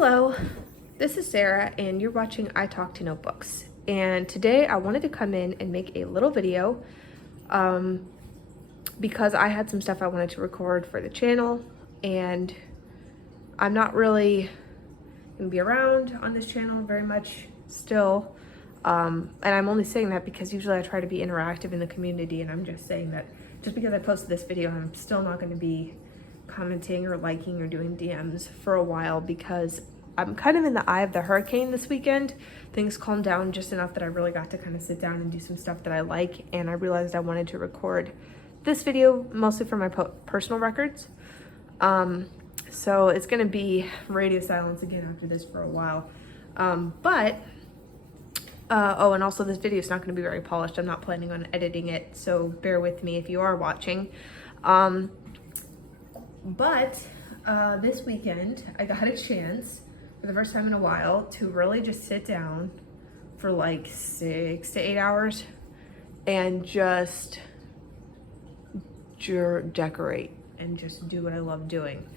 Hello, this is Sarah and you're watching I Talk to Notebooks. And today I wanted to come in and make a little video because I had some stuff I wanted to record for the channel and I'm not really gonna be around on this channel very much still. And I'm only saying that because usually I try to be interactive in the community, and I'm just saying that just because I posted this video, I'm still not going to be commenting or liking or doing DMs for a while because I'm kind of in the eye of the hurricane this weekend. Things calmed down just enough that I really got to kind of sit down and do some stuff that I like, and I realized I wanted to record this video mostly for my personal records. So it's going to be radio silence again after this for a while. Oh, and also this video is not going to be very polished. I'm not planning on editing it, so bear with me if you are watching. This weekend, I got a chance for the first time in a while to really just sit down for like 6 to 8 hours and just decorate and just do what I love doing.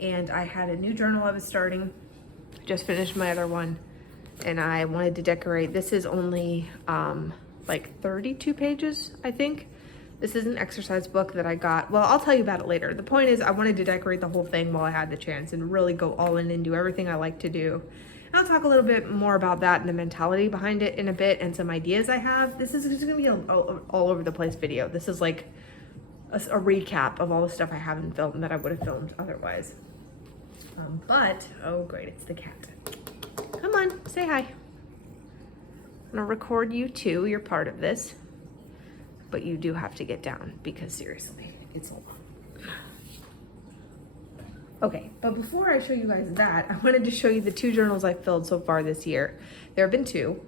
And I had a new journal I was starting, just finished my other one, and I wanted to decorate. This is only like 32 pages, I think. This is an exercise book that I got. Well, I'll tell you about it later. The point is I wanted to decorate the whole thing while I had the chance and really go all in and do everything I like to do. And I'll talk a little bit more about that and the mentality behind it in a bit and some ideas I have. This is just gonna be an all over the place video. This is like a recap of all the stuff I haven't filmed that I would have filmed otherwise. Oh great, it's the cat. Come on, say hi. I'm gonna record you too, you're part of this. But you do have to get down because seriously, it's a lot. Okay, but before I show you guys that, I wanted to show you the 2 journals I filled so far this year. There have been 2,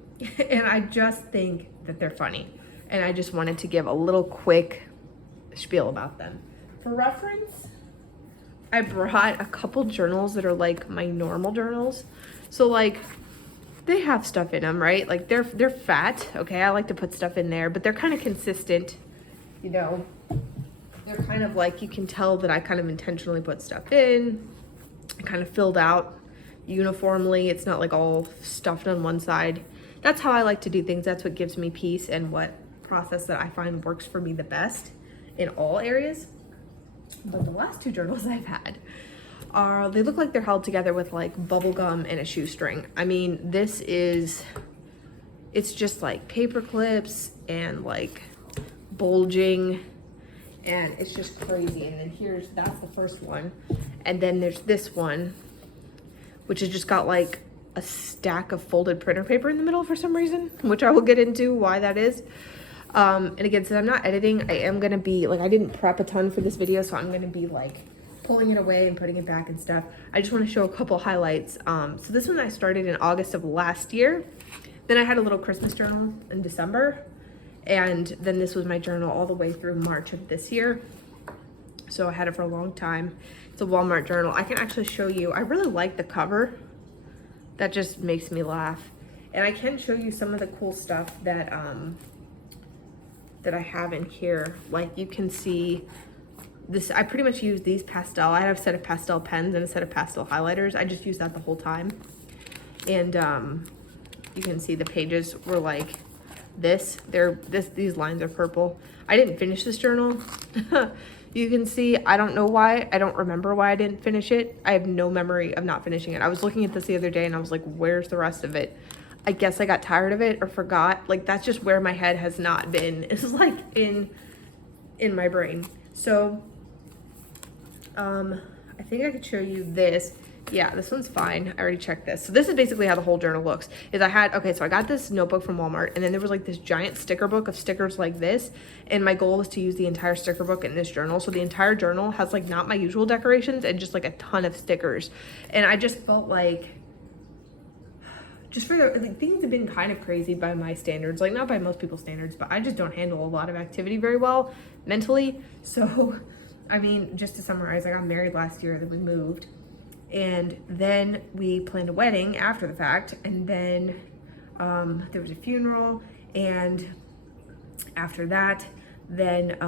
and I just think that they're funny. And I just wanted to give a little quick spiel about them. For reference, I brought a couple journals that are like my normal journals. So like, they have stuff in them, right? Like they're fat, okay? I like to put stuff in there, but they're kind of consistent, you know? They're kind of like, you can tell that I kind of intentionally put stuff in, kind of filled out uniformly. It's not like all stuffed on one side. That's how I like to do things. That's what gives me peace and what process that I find works for me the best in all areas. But the last 2 journals I've had they look like they're held together with like bubble gum and a shoestring. I mean, it's just like paper clips and like bulging, and it's just crazy. And then that's the first one. And then there's this one, which has just got like a stack of folded printer paper in the middle for some reason, which I will get into why that is. And again, since I'm not editing, I am gonna be like, I didn't prep a ton for this video, so I'm gonna be like pulling it away and putting it back and stuff. I just want to show a couple highlights. So this one I started in August of last year. Then I had a little Christmas journal in December. And then this was my journal all the way through March of this year. So I had it for a long time. It's a Walmart journal. I can actually show you. I really like the cover. That just makes me laugh. And I can show you some of the cool stuff that I have in here. Like you can see this, I pretty much use these pastel. I have a set of pastel pens and a set of pastel highlighters. I just use that the whole time. And you can see the pages were like this. These lines are purple. I didn't finish this journal. You can see, I don't know why. I don't remember why I didn't finish it. I have no memory of not finishing it. I was looking at this the other day and I was like, where's the rest of it? I guess I got tired of it or forgot. Like that's just where my head has not been. It's like in my brain. So I think I could show you this. Yeah, this one's fine. I already checked this. So this is basically how the whole journal looks. So I got this notebook from Walmart, and then there was like this giant sticker book of stickers like this. And my goal was to use the entire sticker book in this journal. So the entire journal has like not my usual decorations and just like a ton of stickers. And I just felt like, things have been kind of crazy by my standards, like not by most people's standards, but I just don't handle a lot of activity very well mentally. So I mean, just to summarize, I got married last year, then we moved, and then we planned a wedding after the fact, and then there was a funeral, and after that, then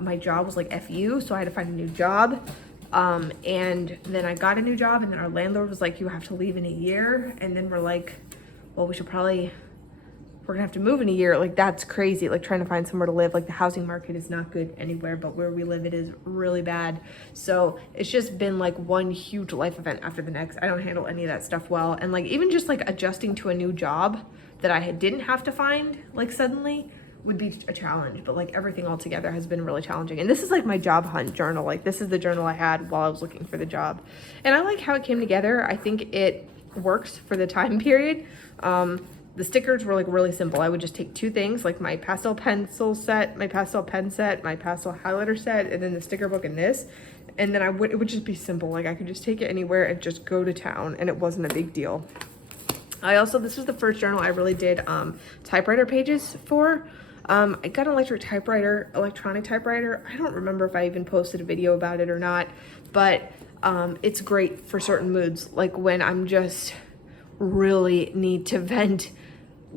my job was like FU, so I had to find a new job. And then I got a new job, and then our landlord was like, you have to leave in a year. And then we're like, well, we're gonna have to move in a year. Like, that's crazy. Like, trying to find somewhere to live. Like, the housing market is not good anywhere, but where we live, it is really bad. So it's just been like one huge life event after the next. I don't handle any of that stuff well. And like, even just like adjusting to a new job that I didn't have to find like suddenly would be a challenge, but like everything all together has been really challenging. And this is like my job hunt journal. Like, this is the journal I had while I was looking for the job. And I like how it came together. I think it works for the time period. The stickers were like really simple. I would just take two things, like my pastel pencil set, my pastel pen set, my pastel highlighter set, and then the sticker book and this. And then it would just be simple. Like, I could just take it anywhere and just go to town, and it wasn't a big deal. This was the first journal I really did typewriter pages for. I got an electronic typewriter. I don't remember if I even posted a video about it or not, but it's great for certain moods. Like when I'm just really need to vent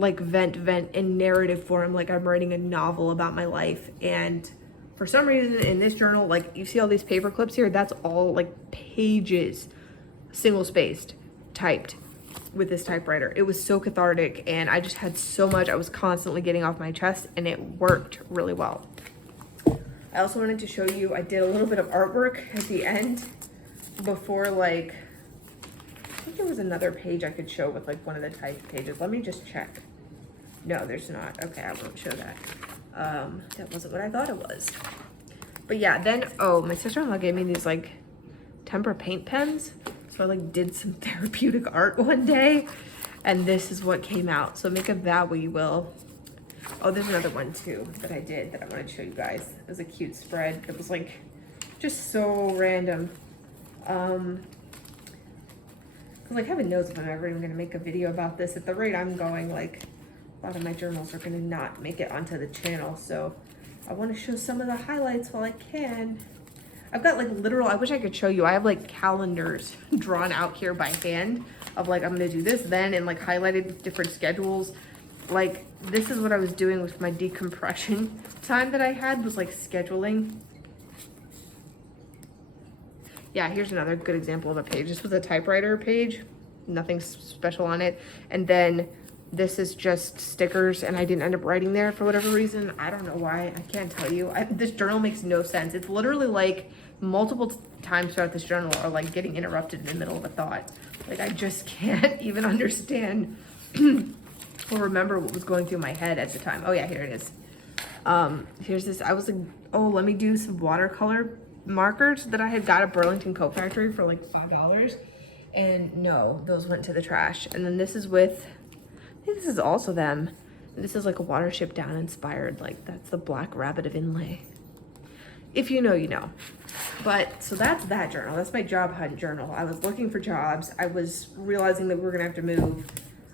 in narrative form, like I'm writing a novel about my life. And for some reason in this journal, like you see all these paper clips here, that's all like pages, single spaced, typed with this typewriter. It was so cathartic, and I just had so much I was constantly getting off my chest, and it worked really well. I also wanted to show you, I did a little bit of artwork at the end before, like, I think there was another page I could show with like one of the typed pages. Let me just check. No, there's not. Okay, I won't show that. That wasn't what I thought it was. But yeah, then, oh, my sister-in-law gave me these like tempera paint pens. So I like did some therapeutic art one day, and this is what came out. So make of that what you will. Oh, there's another one too that I did that I wanted to show you guys. It was a cute spread. It was like just so random. Like, heaven knows if I'm ever even gonna make a video about this. At the rate I'm going, like, a lot of my journals are gonna not make it onto the channel. So I want to show some of the highlights while I can. I've got like literal, I wish I could show you. I have like calendars drawn out here by hand of like, I'm gonna do this then, and like highlighted with different schedules. Like, this is what I was doing with my decompression time that I had, was like scheduling. Yeah, here's another good example of a page. This was a typewriter page, nothing special on it. And then this is just stickers, and I didn't end up writing there for whatever reason. I don't know why, I can't tell you. This journal makes no sense. It's literally like multiple times throughout this journal are like getting interrupted in the middle of a thought. Like, I just can't even understand or remember what was going through my head at the time. Oh yeah, here it is. Here's this, I was like, oh, let me do some watercolor markers that I had got at Burlington Coat Factory for like $5. And no, those went to the trash. And then this is with, I think this is also them. This is like a Watership Down inspired, like that's the Black Rabbit of Inlay. If you know, you know. But so that's that journal. That's my job hunt journal. I was looking for jobs. I was realizing that we were gonna have to move.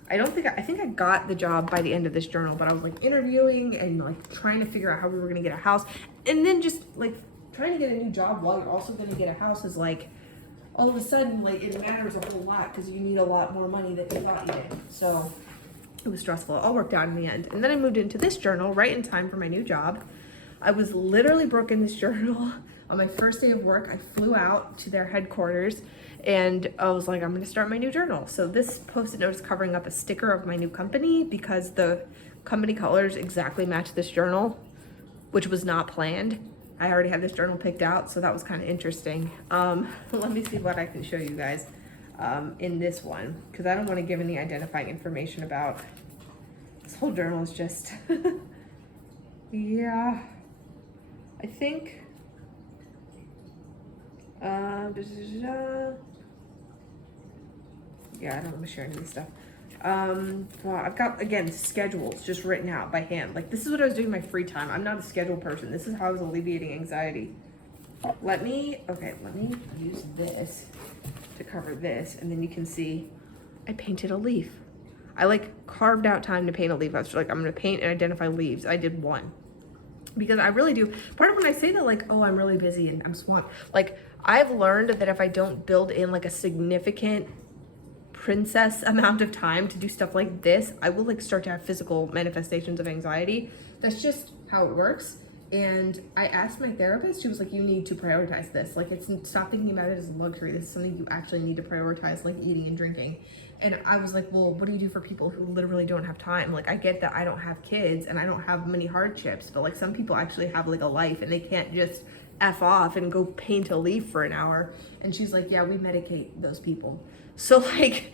I think I got the job by the end of this journal, but I was like interviewing and like trying to figure out how we were gonna get a house. And then just like trying to get a new job while you're also gonna get a house is like, all of a sudden, like it matters a whole lot because you need a lot more money than you thought you did. So it was stressful. It all worked out in the end. And then I moved into this journal right in time for my new job. I was literally broke in this journal. On my first day of work, I flew out to their headquarters and I was like, I'm gonna start my new journal. So this post-it note is covering up a sticker of my new company because the company colors exactly match this journal, which was not planned. I already had this journal picked out, so that was kind of interesting. Let me see what I can show you guys in this one, because I don't want to give any identifying information about this whole journal. Is just yeah, I think yeah, I don't want to share any of this stuff. Well, I've got, again, schedules just written out by hand. Like, this is what I was doing in my free time. I'm not a schedule person. This is how I was alleviating anxiety. Let me use this to cover this, and then you can see I painted a leaf. I like carved out time to paint a leaf. I was like, I'm gonna paint and identify leaves. I did one. Because I really do. Part of when I say that, like, oh, I'm really busy and I'm swamped, like, I've learned that if I don't build in like a significant princess amount of time to do stuff like this, I will like start to have physical manifestations of anxiety. That's just how it works. And I asked my therapist, she was like, you need to prioritize this. Like, stop thinking about it as a luxury. This is something you actually need to prioritize, like eating and drinking. And I was like, well, what do you do for people who literally don't have time? Like, I get that I don't have kids and I don't have many hardships, but like some people actually have like a life and they can't just F off and go paint a leaf for an hour. And she's like, yeah, we medicate those people. So like,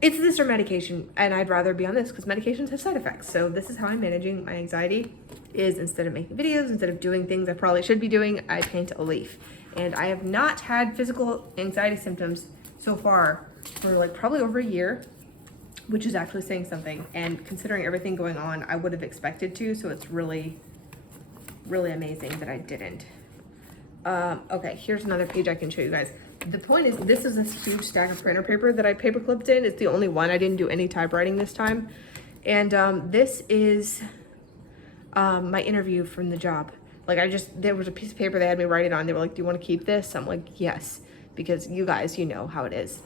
it's this or medication, and I'd rather be on this because medications have side effects. So this is how I'm managing my anxiety, is instead of making videos, instead of doing things I probably should be doing, I paint a leaf. And I have not had physical anxiety symptoms so far for like probably over a year, which is actually saying something. And considering everything going on, I would have expected to, so it's really, really amazing that I didn't. Okay, here's another page I can show you guys. The point is, this is this huge stack of printer paper that I paper clipped in. It's the only one. I didn't do any typewriting this time. And this is my interview from the job. Like there was a piece of paper they had me write it on. They were like, do you want to keep this? I'm like, yes, because you guys, you know how it is.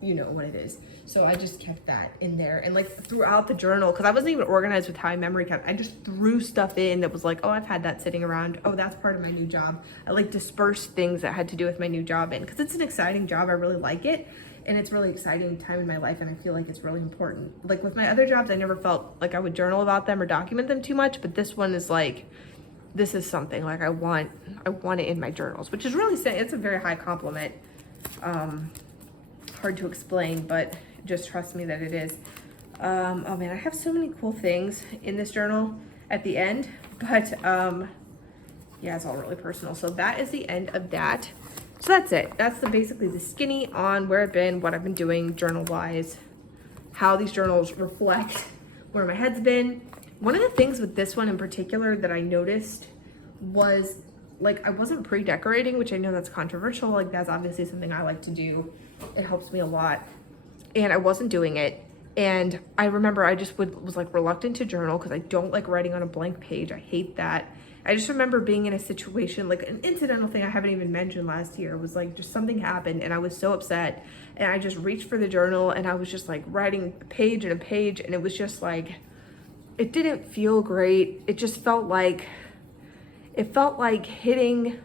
You know what it is. So I just kept that in there. And like throughout the journal, because I wasn't even organized with how I memory kept, I just threw stuff in that was like, oh, I've had that sitting around. Oh, that's part of my new job. I like dispersed things that had to do with my new job in, because it's an exciting job. I really like it. And it's really exciting time in my life. And I feel like it's really important. Like with my other jobs, I never felt like I would journal about them or document them too much. But this one is like, this is something like I want it in my journals, which is really saying, it's a very high compliment. Hard to explain, but just trust me that it is. Oh man, I have so many cool things in this journal at the end, but yeah, it's all really personal. So that is the end of that. So that's it. That's basically the skinny on where I've been, what I've been doing journal wise, how these journals reflect where my head's been. One of the things with this one in particular that I noticed was like I wasn't pre-decorating, which I know that's controversial. Like that's obviously something I like to do. It helps me a lot. And I wasn't doing it. And I remember I just was like reluctant to journal because I don't like writing on a blank page. I hate that. I just remember being in a situation, like an incidental thing I haven't even mentioned last year was like just something happened and I was so upset and I just reached for the journal and I was just like writing a page and a page and it was just like, it didn't feel great. It just felt like, hitting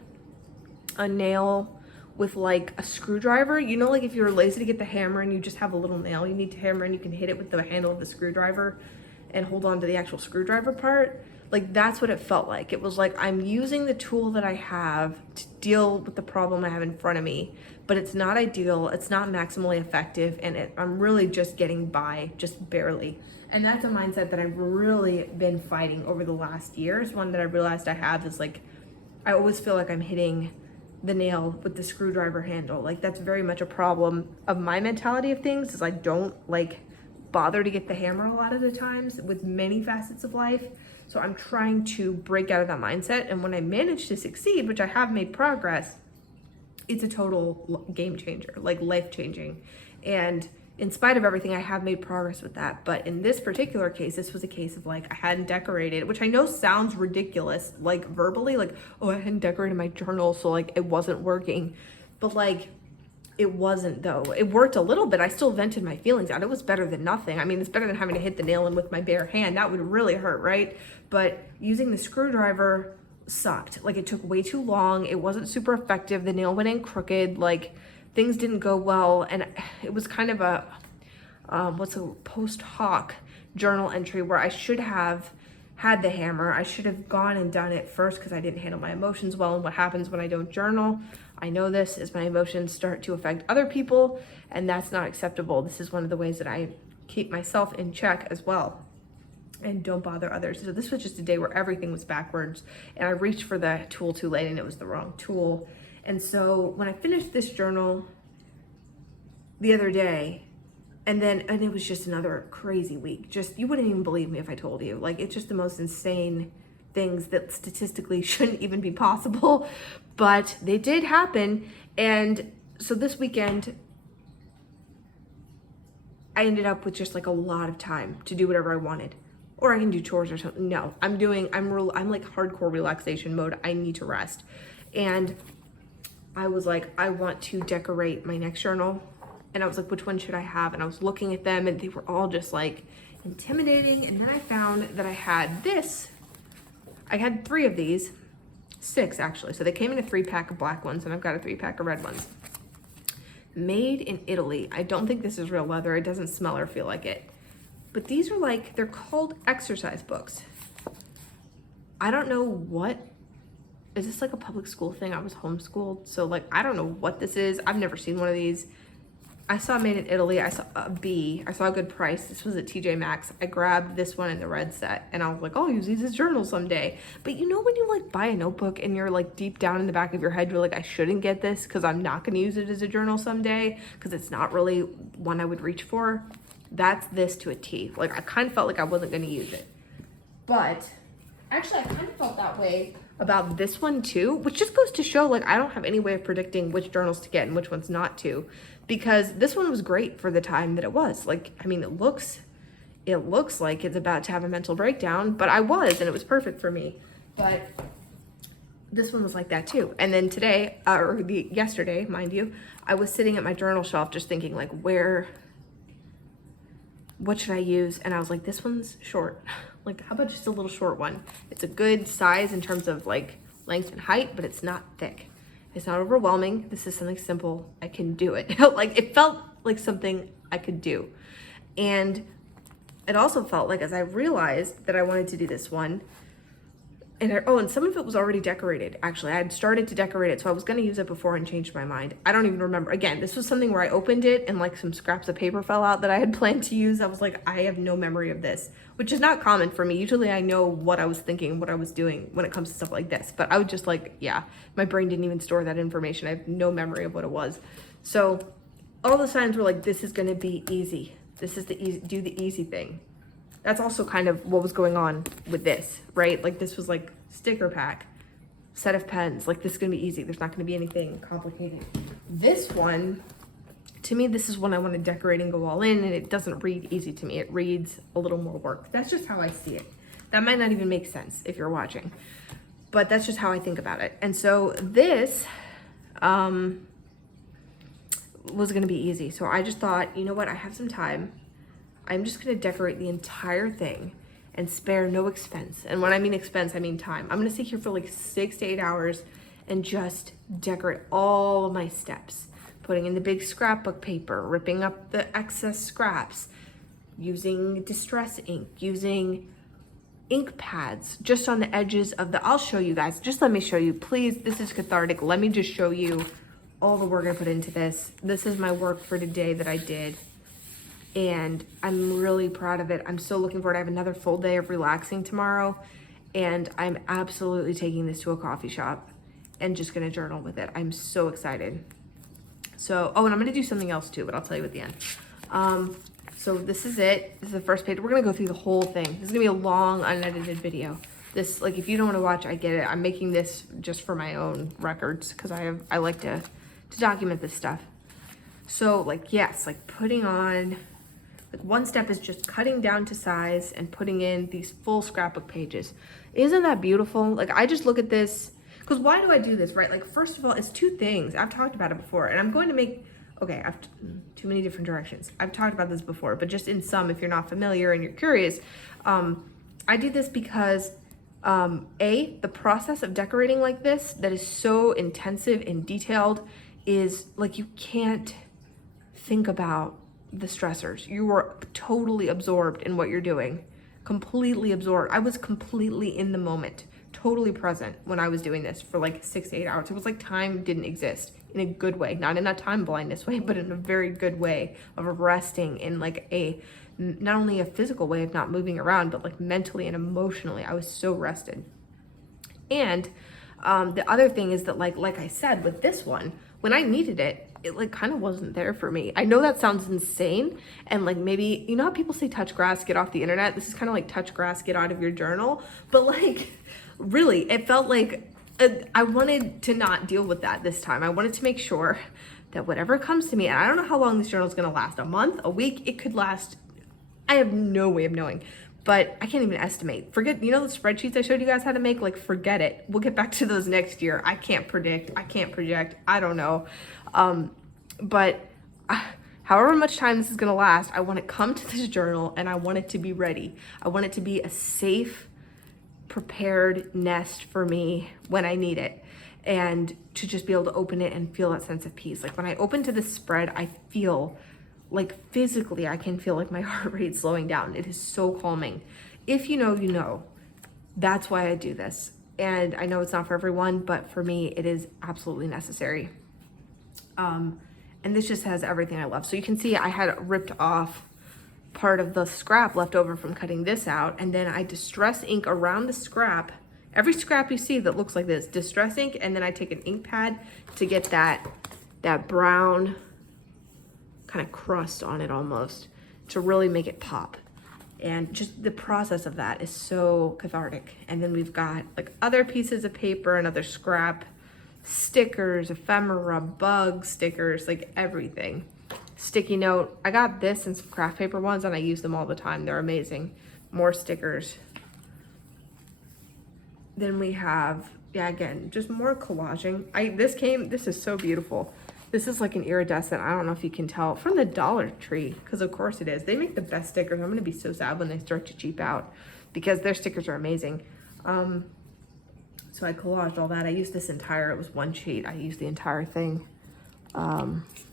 a nail with like a screwdriver. You know, like if you're lazy to get the hammer and you just have a little nail you need to hammer and you can hit it with the handle of the screwdriver and hold on to the actual screwdriver part. Like that's what it felt like. It was like I'm using the tool that I have to deal with the problem I have in front of me, but it's not ideal, it's not maximally effective, and I'm really just getting by, just barely. And that's a mindset that I've really been fighting over the last years. One that I realized I have is like, I always feel like I'm hitting the nail with the screwdriver handle. Like that's very much a problem of my mentality of things, is I don't like bother to get the hammer a lot of the times with many facets of life. So I'm trying to break out of that mindset. And when I manage to succeed, which I have made progress, it's a total game changer, like life changing. And in spite of everything, I have made progress with that. But in this particular case, this was a case of like, I hadn't decorated, which I know sounds ridiculous, like verbally, like, oh, I hadn't decorated my journal, so like it wasn't working. But like, it wasn't though. It worked a little bit. I still vented my feelings out. It was better than nothing. I mean, it's better than having to hit the nail in with my bare hand. That would really hurt, right? But using the screwdriver sucked. Like it took way too long. It wasn't super effective. The nail went in crooked. Like things didn't go well. And it was kind of a, what's a post hoc journal entry where I should have had the hammer. I should have gone and done it first because I didn't handle my emotions well. And what happens when I don't journal, I know this, is my emotions start to affect other people, and that's not acceptable. This is one of the ways that I keep myself in check as well and don't bother others. So this was just a day where everything was backwards and I reached for the tool too late and it was the wrong tool. And so when I finished this journal the other day, and it was just another crazy week. Just, you wouldn't even believe me if I told you. Like, it's just the most insane things that statistically shouldn't even be possible, but they did happen. And so this weekend, I ended up with just like a lot of time to do whatever I wanted. Or I can do chores or something. No, I'm like hardcore relaxation mode. I need to rest. And I was like, I want to decorate my next journal. And I was like, which one should I have? And I was looking at them and they were all just like intimidating. And then I found that I had this. I had 3 of these, 6 actually. So they came in a 3-pack of black ones, and I've got a 3-pack of red ones. Made in Italy. I don't think this is real leather. It doesn't smell or feel like it. But these are like, they're called exercise books. I don't know what, is this like a public school thing? I was homeschooled, so like, I don't know what this is. I've never seen one of these. I saw made in Italy. I saw a B. I saw a good price. This was at TJ Maxx. I grabbed this one in the red set, and I was like, oh, I'll use these as journals someday. But you know when you like buy a notebook and you're like deep down in the back of your head, you're like, I shouldn't get this because I'm not going to use it as a journal someday because it's not really one I would reach for. That's this to a T. Like, I kind of felt like I wasn't going to use it. But actually, I kind of felt that way about this one too, which just goes to show, like, I don't have any way of predicting which journals to get and which ones not to, because this one was great for the time that it was. Like, I mean, it looks like it's about to have a mental breakdown, but I was, and it was perfect for me. But this one was like that too. And then today, yesterday, mind you, I was sitting at my journal shelf just thinking, like, what should I use? And I was like, this one's short. Like, how about just a little short one? It's a good size in terms of like length and height, but it's not thick. It's not overwhelming. This is something simple. I can do it. Like, it felt like something I could do. And it also felt like, as I realized that I wanted to do this one, and some of it was already decorated. Actually, I had started to decorate it, so I was gonna use it before and changed my mind. I don't even remember. Again, this was something where I opened it and like some scraps of paper fell out that I had planned to use. I was like, I have no memory of this, which is not common for me. Usually I know what I was thinking, what I was doing when it comes to stuff like this. But I would just like, yeah, my brain didn't even store that information. I have no memory of what it was. So all the signs were like, this is gonna be easy. This is do the easy thing. That's also kind of what was going on with this, right? Like, this was like sticker pack, set of pens. Like, this is gonna be easy. There's not gonna be anything complicated. This one, to me, this is one I want to decorate and go all in, and it doesn't read easy to me. It reads a little more work. That's just how I see it. That might not even make sense if you're watching, but that's just how I think about it. And so this was gonna be easy. So I just thought, you know what? I have some time. I'm just gonna decorate the entire thing and spare no expense. And when I mean expense, I mean time. I'm gonna sit here for like 6 to 8 hours and just decorate all of my steps. Putting in the big scrapbook paper, ripping up the excess scraps, using distress ink, using ink pads just on the edges of I'll show you guys. Just let me show you, please. This is cathartic. Let me just show you all the work I put into this. This is my work for today that I did. And I'm really proud of it. I'm so looking forward. I have another full day of relaxing tomorrow, and I'm absolutely taking this to a coffee shop and just gonna journal with it. I'm so excited. So, and I'm gonna do something else too, but I'll tell you at the end. So this is it. This is the first page. We're gonna go through the whole thing. This is gonna be a long, unedited video. This, like, if you don't wanna watch, I get it. I'm making this just for my own records because I like to document this stuff. So, like, yes, like putting on, like, one step is just cutting down to size and putting in these full scrapbook pages. Isn't that beautiful? Like, I just look at this, because why do I do this, right? Like, first of all, it's 2 things. I've talked about it before, and I'm going to make, okay, I've too many different directions. I've talked about this before, but just in some, if you're not familiar and you're curious, I do this because, the process of decorating like this, that is so intensive and detailed, is like, you can't think about the stressors. You are totally absorbed in what you're doing, completely absorbed. I was completely in the moment, totally present when I was doing this for like 6 to 8 hours. It was like time didn't exist, in a good way, not in a time blindness way, but in a very good way of resting in like not only a physical way of not moving around, but like mentally and emotionally. I was so rested. And the other thing is that like I said, with this one, when I needed it like kind of wasn't there for me. I know that sounds insane, and like, maybe, you know how people say touch grass, get off the internet? This is kind of like touch grass, get out of your journal. But like, really, it felt like I wanted to not deal with that this time. I wanted to make sure that whatever comes to me, and I don't know how long this journal is going to last, a month, a week, it could last, I have no way of knowing. But I can't even estimate. Forget, you know the spreadsheets I showed you guys how to make? Like, forget it. We'll get back to those next year. I can't predict. I can't project. I don't know. But however much time this is going to last, I want to come to this journal and I want it to be ready. I want it to be a safe prepared nest for me when I need it, and to just be able to open it and feel that sense of peace. Like when I open to this spread, I feel like physically, I can feel like my heart rate slowing down. It is so calming. If you know, you know. That's why I do this. And I know it's not for everyone, but for me, it is absolutely necessary. And this just has everything I love. So you can see I had ripped off part of the scrap left over from cutting this out. And then I distress ink around the scrap. Every scrap you see that looks like this, distress ink. And then I take an ink pad to get that brown kind of crust on it almost, to really make it pop. And just the process of that is so cathartic. And then we've got like other pieces of paper and other scrap, stickers, ephemera, bug stickers, like everything. Sticky note. I got this and some craft paper ones and I use them all the time. They're amazing. More stickers. Then we have, yeah, again, just more collaging. This is so beautiful. This is like an iridescent, I don't know if you can tell, from the Dollar Tree, because of course it is. They make the best stickers. I'm gonna be so sad when they start to cheap out because their stickers are amazing. So I collaged all that. I used this entire, it was one sheet. I used the entire thing.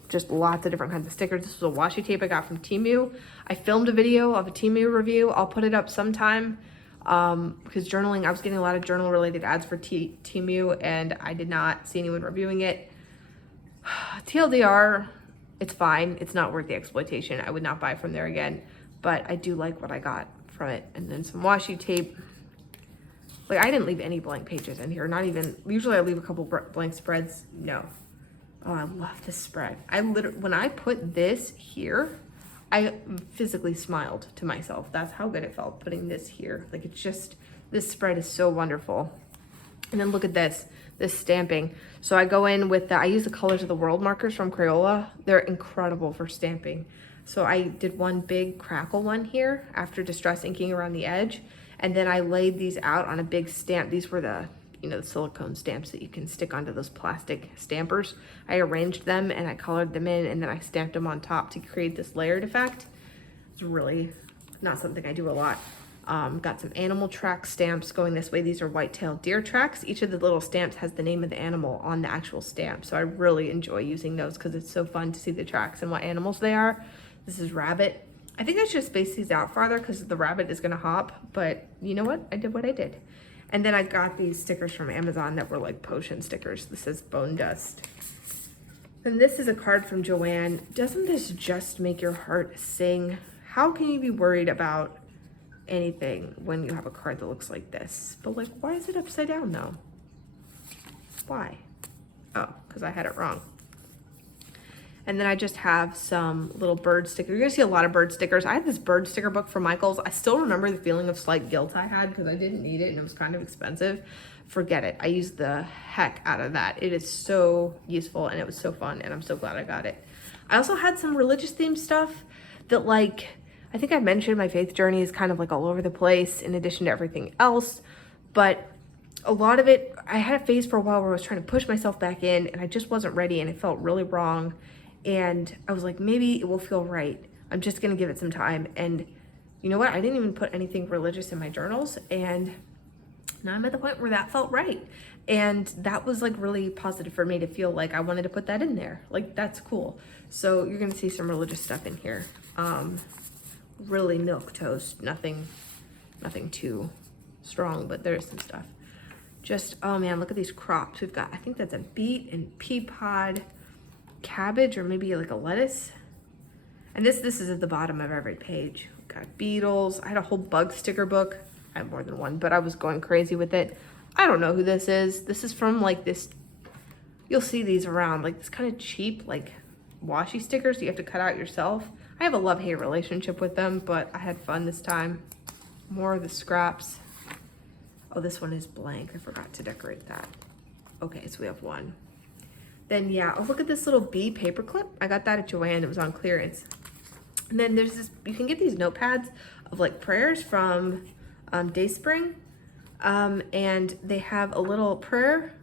Just lots of different kinds of stickers. This was a washi tape I got from Temu. I filmed a video of a Temu review. I'll put it up sometime because journaling, I was getting a lot of journal related ads for Temu and I did not see anyone reviewing it. TLDR, it's fine. It's not worth the exploitation. I would not buy from there again, but I do like what I got from it. And then some washi tape. Like I didn't leave any blank pages in here, not even, usually I leave a couple blank spreads. No. Oh, I love this spread. When I put this here, I physically smiled to myself. That's how good it felt putting this here. Like it's just, this spread is so wonderful. And then look at this stamping. So I go in with I use the Colors of the World markers from Crayola. They're incredible for stamping. So I did one big crackle one here after distress inking around the edge. And then I laid these out on a big stamp. These were the silicone stamps that you can stick onto those plastic stampers. I arranged them and I colored them in and then I stamped them on top to create this layered effect. It's really not something I do a lot. Got some animal track stamps going this way. These are white-tailed deer tracks. Each of the little stamps has the name of the animal on the actual stamp. So I really enjoy using those because it's so fun to see the tracks and what animals they are. This is rabbit. I think I should space these out farther because the rabbit is gonna hop, but you know what? I did what I did. And then I got these stickers from Amazon that were like potion stickers. This is bone dust. And this is a card from Joanne. Doesn't this just make your heart sing? How can you be worried about anything when you have a card that looks like this? But like, why is it upside down though? Why? Oh, because I had it wrong. And then I just have some little bird stickers. You're gonna see a lot of bird stickers. I had this bird sticker book from Michael's. I still remember the feeling of slight guilt I had because I didn't need it and it was kind of expensive. Forget it. I used the heck out of that. It is so useful and it was so fun and I'm so glad I got it. I also had some religious themed stuff that like, I think I mentioned my faith journey is kind of like all over the place in addition to everything else, but a lot of it, I had a phase for a while where I was trying to push myself back in and I just wasn't ready and it felt really wrong. And I was like, maybe it will feel right. I'm just gonna give it some time. And you know what? I didn't even put anything religious in my journals. And now I'm at the point where that felt right. And that was like really positive for me to feel like I wanted to put that in there. Like that's cool. So you're gonna see some religious stuff in here. Really milk toast, nothing too strong, but there's some stuff. Just, oh man, look at these crops. We've got, I think that's a beet and pea pod, cabbage, or maybe like a lettuce. And this is at the bottom of every page. We've got beetles. I had a whole bug sticker book. I have more than one, but I was going crazy with it. I don't know who this is. This is from like this, you'll see these around, like this kind of cheap, like washi stickers you have to cut out yourself. I have a love-hate relationship with them, but I had fun this time. More of the scraps. Oh, this one is blank. I forgot to decorate that. Okay, so we have one. Then yeah, oh, look at this little bee paper clip. I got that at Joanne. It was on clearance. And then there's this, you can get these notepads of like prayers from Dayspring. And they have a little prayer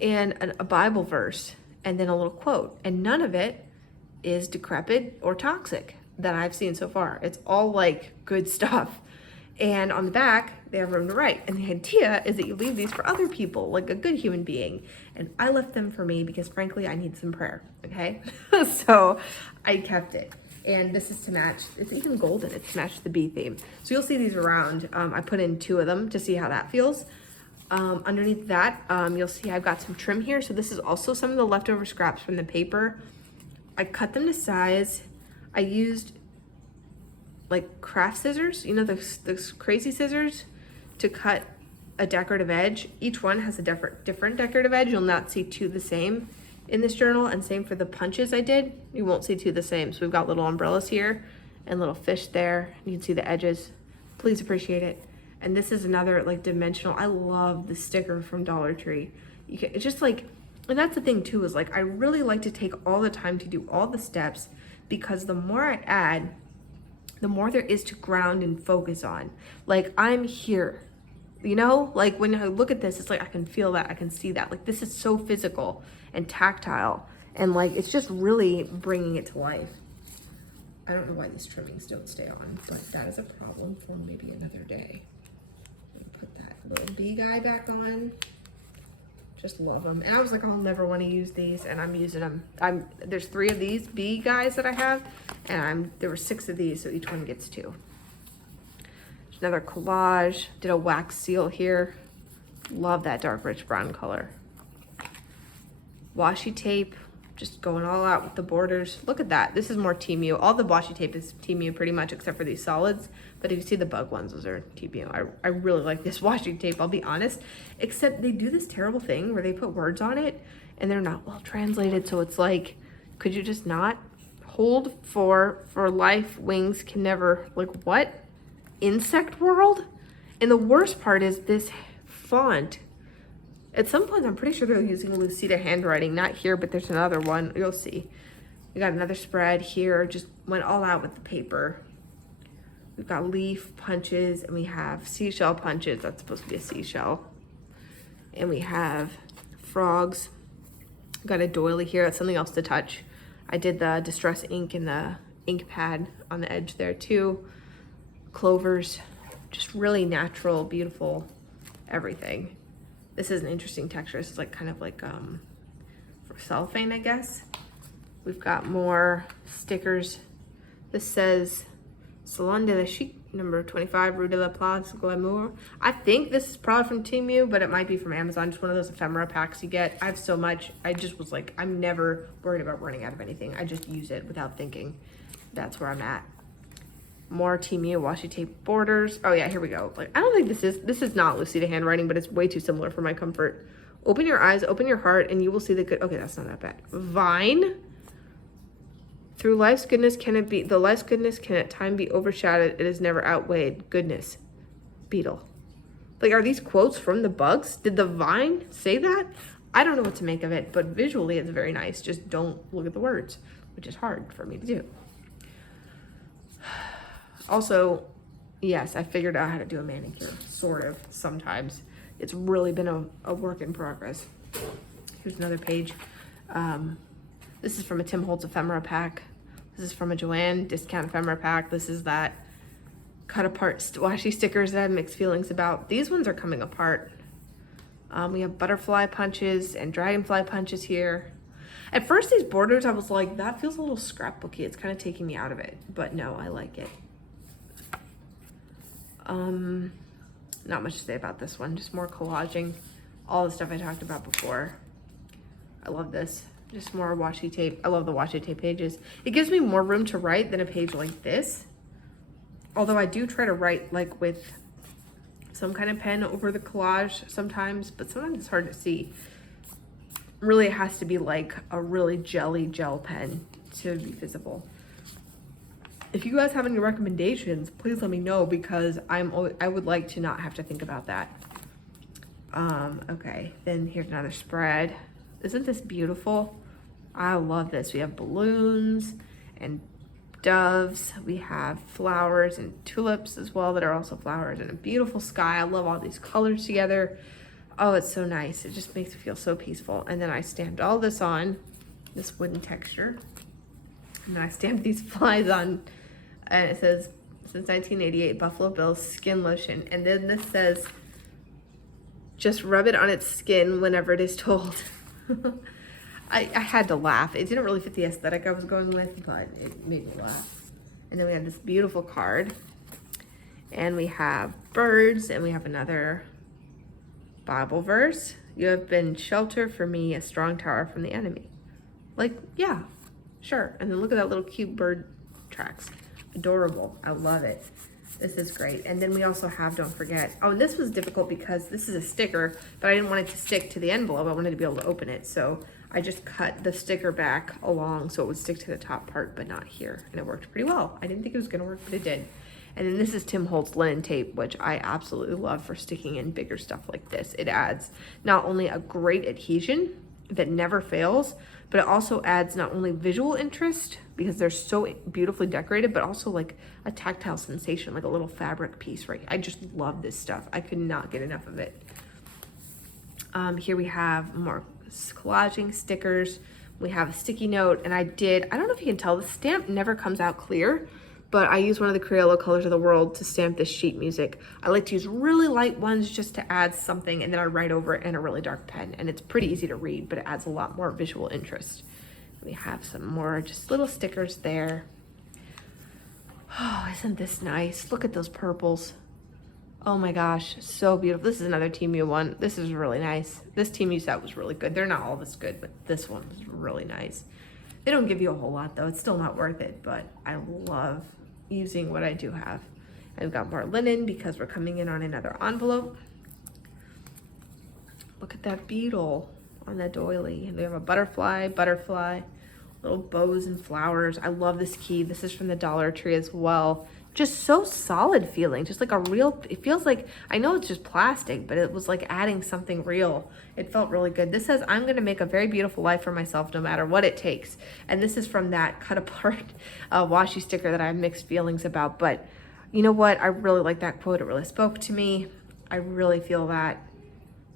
and a Bible verse and then a little quote. And none of it is decrepit or toxic that I've seen so far. It's all like good stuff. And on the back, they have room to write. And the idea is that you leave these for other people, like a good human being. And I left them for me because frankly, I need some prayer, okay? So I kept it. And this is to match, it's even golden, it's to match the bee theme. So you'll see these around. I put in 2 of them to see how that feels. Underneath that, you'll see I've got some trim here. So this is also some of the leftover scraps from the paper. I cut them to size. I used like craft scissors, you know, those crazy scissors to cut a decorative edge. Each one has a different decorative edge. You'll not see 2 the same in this journal, and same for the punches I did. You won't see 2 the same. So we've got little umbrellas here and little fish there. You can see the edges. Please appreciate it. And this is another like dimensional. I love the sticker from Dollar Tree. It's just like, and that's the thing too, is like, I really like to take all the time to do all the steps, because the more I add, the more there is to ground and focus on. Like, I'm here, you know, like when I look at this, it's like, I can feel that, I can see that. Like, this is so physical and tactile, and like, it's just really bringing it to life. I don't know why these trimmings don't stay on, but that is a problem for maybe another day. Let me put that little bee guy back on. Just love them. And I was like, I'll never want to use these, and I'm using them. There's 3 of these bee guys that I have, and there were 6 of these, so each one gets 2. There's another collage. Did a wax seal here. Love that dark rich brown color. Washi tape, just going all out with the borders. Look at that. This is more TMU. All the washi tape is TMU pretty much, except for these solids. But if you see the bug ones, those are TMU. I really like this washi tape, I'll be honest. Except they do this terrible thing where they put words on it and they're not well translated. So it's like, could you just not? Hold for life, wings can never, like what? Insect world? And the worst part is this font. At some point, I'm pretty sure they're using Lucida handwriting, not here, but there's another one. You'll see. We got another spread here, just went all out with the paper. We've got leaf punches, and we have seashell punches. That's supposed to be a seashell. And we have frogs. We've got a doily here. That's something else to touch. I did the distress ink in the ink pad on the edge there too. Clovers, just really natural, beautiful, everything. This is an interesting texture. This is like kind of like for cellophane, I guess. We've got more stickers. This says Salon de la Chic, number 25, Rue de la Place, Glamour. I think this is probably from Temu, but it might be from Amazon. Just one of those ephemera packs you get. I have so much. I just was like, I'm never worried about running out of anything. I just use it without thinking. That's where I'm at. More Temu washi tape borders. Oh yeah, here we go. Like, I don't think this is not Lucida handwriting, but it's way too similar for my comfort. Open your eyes, open your heart, and you will see the good. Okay, that's not that bad. Vine. Through life's goodness the life's goodness can at time be overshadowed. It is never outweighed. Goodness. Beetle. Like, are these quotes from the bugs? Did the vine say that? I don't know what to make of it, but visually it's very nice. Just don't look at the words, which is hard for me to do. Also, yes, I figured out how to do a manicure, sort of, sometimes. It's really been a work in progress. Here's another page. This is from a Tim Holtz ephemera pack. This is from a Joanne discount ephemera pack. This is that cut apart washi stickers that I have mixed feelings about. These ones are coming apart. We have butterfly punches and dragonfly punches here. At first, these borders, I was like, that feels a little scrapbooky. It's kind of taking me out of it, but no, I like it. Not much to say about this one, just more collaging, all the stuff I talked about before. I love this, just more washi tape. I love the washi tape pages. It gives me more room to write than a page like this. Although I do try to write like with some kind of pen over the collage sometimes, but sometimes it's hard to see. Really, it has to be like a really jelly gel pen to be visible. If you guys have any recommendations, please let me know, because I would like to not have to think about that. Okay, then here's another spread. Isn't this beautiful? I love this. We have balloons and doves. We have flowers and tulips as well that are also flowers, and a beautiful sky. I love all these colors together. Oh, it's so nice. It just makes me feel so peaceful. And then I stamped all this on, this wooden texture. And then I stamped these flies on, and it says since 1988, Buffalo Bills skin lotion. And then this says, just rub it on its skin whenever it is told. I had to laugh. It didn't really fit the aesthetic I was going with, but it made me laugh. And then we have this beautiful card. And we have birds, and we have another Bible verse. You have been shelter for me, a strong tower from the enemy. Like, yeah, sure. And then look at that little cute bird tracks. Adorable. I love it. This is great. And then we also have, don't forget, oh, and this was difficult because this is a sticker, but I didn't want it to stick to the envelope. I wanted to be able to open it. So I just cut the sticker back along so it would stick to the top part, but not here. And it worked pretty well. I didn't think it was gonna work, but it did. And then this is Tim Holtz linen tape, which I absolutely love for sticking in bigger stuff like this. It adds not only a great adhesion that never fails, but it also adds not only visual interest because they're so beautifully decorated, but also like a tactile sensation, like a little fabric piece, right? I just love this stuff. I could not get enough of it. Here we have more collaging stickers. We have a sticky note, and I don't know if you can tell, the stamp never comes out clear, but I use one of the Crayola Colors of the World to stamp this sheet music. I like to use really light ones just to add something, and then I write over it in a really dark pen, and it's pretty easy to read, but it adds a lot more visual interest. We have some more just little stickers there. Oh, isn't this nice? Look at those purples. Oh my gosh, so beautiful. This is another Team U one. This is really nice. This Team U set was really good. They're not all this good, but this one was really nice. They don't give you a whole lot though. It's still not worth it, but I love using what I do have. I've got more linen because we're coming in on another envelope. Look at that beetle on that doily. And we have a butterfly, little bows and flowers. I love this key. This is from the Dollar Tree as well. Just so solid feeling, just like a real, it feels like, I know it's just plastic, but it was like adding something real. It felt really good. This says, I'm gonna make a very beautiful life for myself no matter what it takes. And this is from that cut apart washi sticker that I have mixed feelings about. But you know what? I really like that quote. It really spoke to me. I really feel that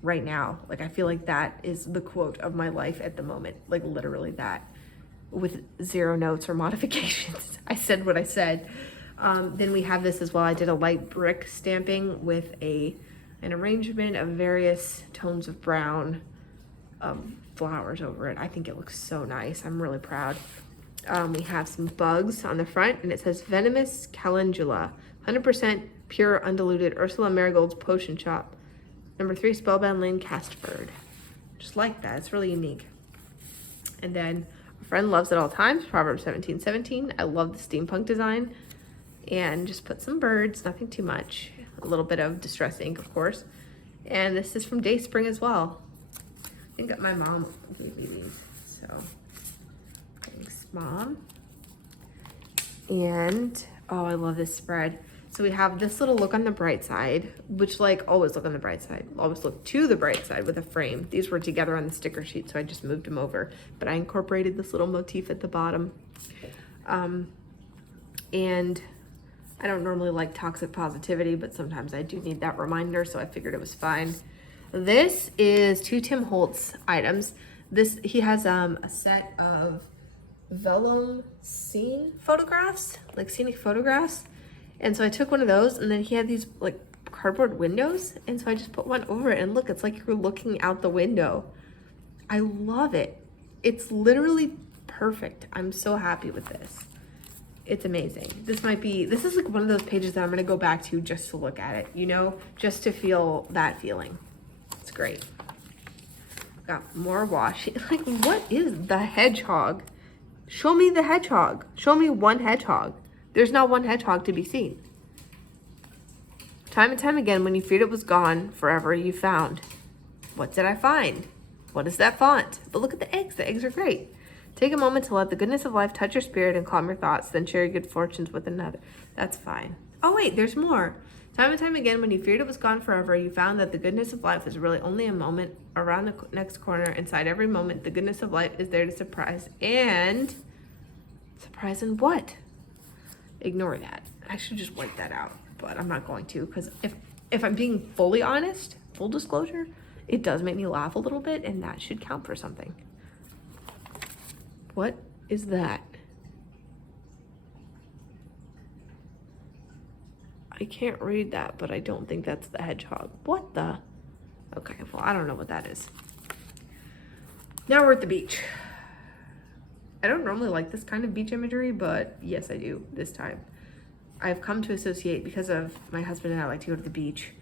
right now. Like, I feel like that is the quote of my life at the moment. Like literally that, with zero notes or modifications. I said what I said. Then we have this as well. I did a light brick stamping with an arrangement of various tones of brown flowers over it. I think it looks so nice. I'm really proud. We have some bugs on the front, and it says Venomous Calendula, 100% pure undiluted Ursula Marigold's Potion Shop. Number 3, Spellbound Lane Cast Bird. Just like that. It's really unique. And then a friend loves at all times, Proverbs 17:17. I love the steampunk design. And just put some birds, nothing too much. A little bit of distress ink, of course. And this is from Dayspring as well. I think that my mom gave me these, so thanks, Mom. And, oh, I love this spread. So we have this little look on the bright side, which, like, always look on the bright side. Always look to the bright side with a frame. These were together on the sticker sheet, so I just moved them over. But I incorporated this little motif at the bottom. And I don't normally like toxic positivity, but sometimes I do need that reminder, so I figured it was fine. This is 2 Tim Holtz items. He has a set of vellum scene photographs, like scenic photographs. And so I took one of those, and then he had these like cardboard windows, and so I just put one over it, and look, it's like you're looking out the window. I love it. It's literally perfect. I'm so happy with this. It's amazing. This is like one of those pages that I'm gonna go back to just to look at it, you know, just to feel that feeling. It's great. Got more washi. Like, what is the hedgehog? Show me the hedgehog. Show me one hedgehog. There's not one hedgehog to be seen. Time and time again, when you feared it was gone, forever you found. What did I find? What is that font? But look at the eggs. The eggs are great. Take a moment to let the goodness of life touch your spirit and calm your thoughts, then share your good fortunes with another. That's fine. Oh wait, there's more. Time and time again, when you feared it was gone forever, you found that the goodness of life is really only a moment around the next corner. Inside every moment, the goodness of life is there to surprise. And surprise in what? Ignore that. I should just wipe that out, but I'm not going to, because if I'm being fully honest, full disclosure, it does make me laugh a little bit, and that should count for something. What is that? I can't read that, but I don't think that's the hedgehog. What the? Okay, well, I don't know what that is. Now we're at the beach. I don't normally like this kind of beach imagery, but yes, I do this time. I've come to associate, because of my husband and I like to go to the beach.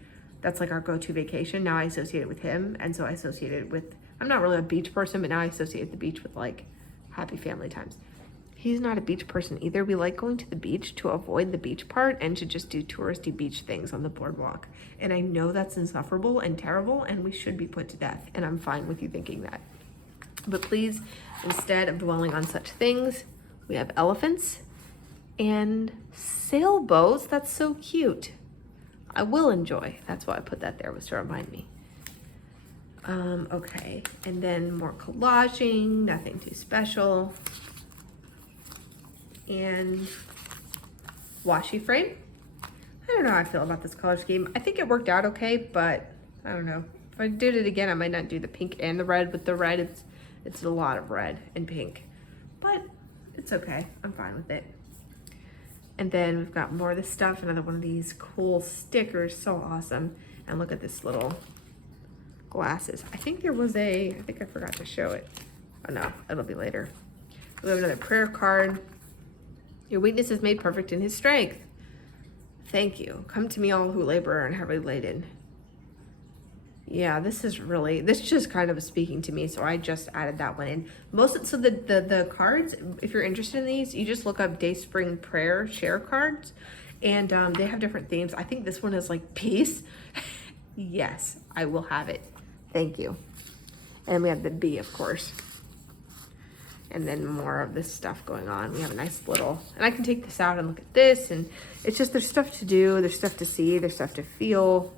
That's like our go-to vacation. Now I associate it with him, and so I associate it with, I'm not really a beach person, but now I associate the beach with like happy family times. He's not a beach person either. We like going to the beach to avoid the beach part and to just do touristy beach things on the boardwalk. And I know that's insufferable and terrible, and we should be put to death, and I'm fine with you thinking that. But please, instead of dwelling on such things, we have elephants and sailboats. That's so cute. I will enjoy. That's why I put that there, was to remind me. Okay, and then more collaging, nothing too special. And washi frame. I don't know how I feel about this color scheme. I think it worked out okay, but I don't know. If I did it again, I might not do the pink and the red. With the red, it's a lot of red and pink, but it's okay. I'm fine with it. And then we've got more of this stuff, another one of these cool stickers, so awesome. And look at this little glasses. I think I forgot to show it. Oh no, it'll be later. We have another prayer card. Your weakness is made perfect in his strength. Thank you. Come to me, all who labor and heavily laden. Yeah, this just kind of speaking to me, so I just added that one in. So the cards, if you're interested in these, you just look up Dayspring Prayer share cards, and they have different themes. I think this one is like peace. Yes, I will have it. Thank you. And we have the bee, of course. And then more of this stuff going on. We have a nice little, and I can take this out and look at this, and it's just, there's stuff to do, there's stuff to see, there's stuff to feel,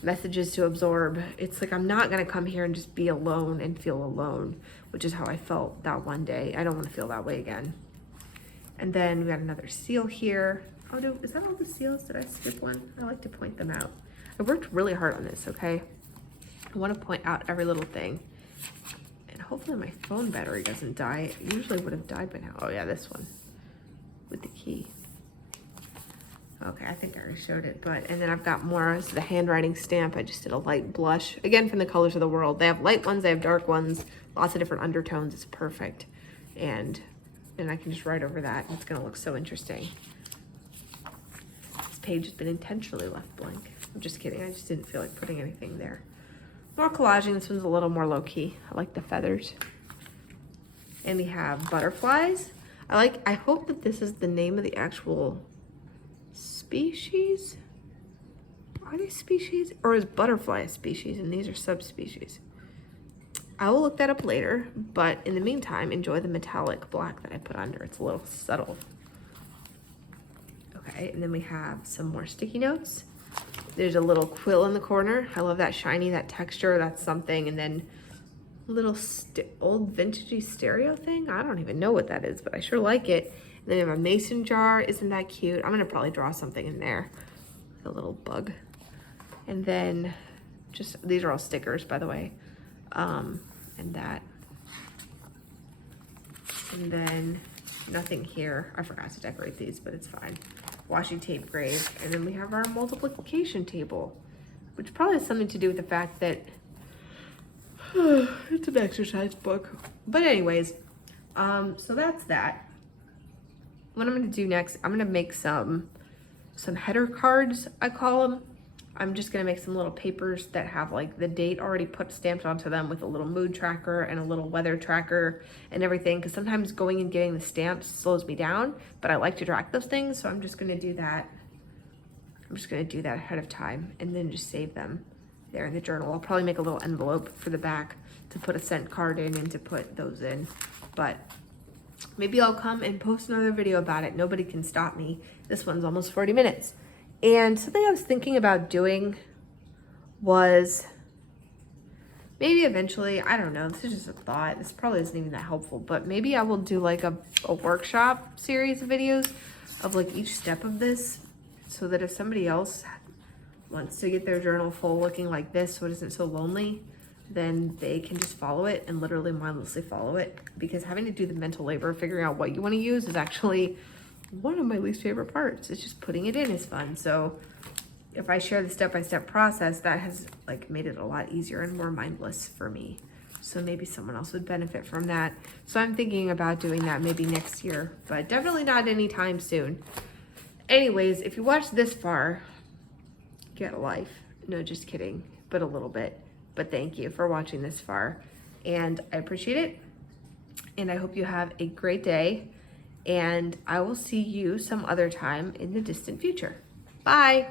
messages to absorb. It's like, I'm not gonna come here and just be alone and feel alone, which is how I felt that one day. I don't wanna feel that way again. And then we got another seal here. Oh, is that all the seals? Did I skip one? I like to point them out. I worked really hard on this, okay? I wanna point out every little thing. Hopefully my phone battery doesn't die. It usually would have died by now. Oh yeah, this one with the key. Okay, I think I already showed it, and then I've got more. This is the handwriting stamp. I just did a light blush. Again, from the Colors of the World. They have light ones, they have dark ones, lots of different undertones. It's perfect. And I can just write over that, and it's gonna look so interesting. This page has been intentionally left blank. I'm just kidding, I just didn't feel like putting anything there. More collaging. This one's a little more low-key. I like the feathers. And we have butterflies. I hope that this is the name of the actual species. Are they species? Or is butterfly a species and these are subspecies? I will look that up later, but in the meantime, enjoy the metallic black that I put under. It's a little subtle. Okay, and then we have some more sticky notes. There's a little quill in the corner. I love that shiny, that texture, that's something. And then a little old vintagey stereo thing. I don't even know what that is, but I sure like it. And then we have a mason jar. Isn't that cute? I'm gonna probably draw something in there. A little bug. And then these are all stickers, by the way. And that. And then nothing here. I forgot to decorate these, but it's fine. Washi tape grave, and then we have our multiplication table, which probably has something to do with the fact that it's an exercise book. But anyways, so that's that. What I'm gonna do next, I'm gonna make some header cards, I call them. I'm just gonna make some little papers that have like the date already stamped onto them with a little mood tracker and a little weather tracker and everything, because sometimes going and getting the stamps slows me down, but I like to track those things, so I'm just gonna do that. I'm just gonna do that ahead of time and then just save them there in the journal. I'll probably make a little envelope for the back to put a sent card in and to put those in, but maybe I'll come and post another video about it. Nobody can stop me. This one's almost 40 minutes. And something I was thinking about doing was maybe eventually, I don't know, this is just a thought. This probably isn't even that helpful, but maybe I will do like a workshop series of videos of like each step of this, so that if somebody else wants to get their journal full looking like this so it isn't so lonely, then they can just follow it and literally mindlessly follow it, because having to do the mental labor of figuring out what you want to use is actually one of my least favorite parts. It's just putting it in is fun. So if I share the step-by-step process, that has like made it a lot easier and more mindless for me. So maybe someone else would benefit from that. So I'm thinking about doing that maybe next year, but definitely not anytime soon. Anyways, if you watched this far, get a life. No, just kidding, but a little bit. But thank you for watching this far, and I appreciate it. And I hope you have a great day, and I will see you some other time in the distant future. Bye.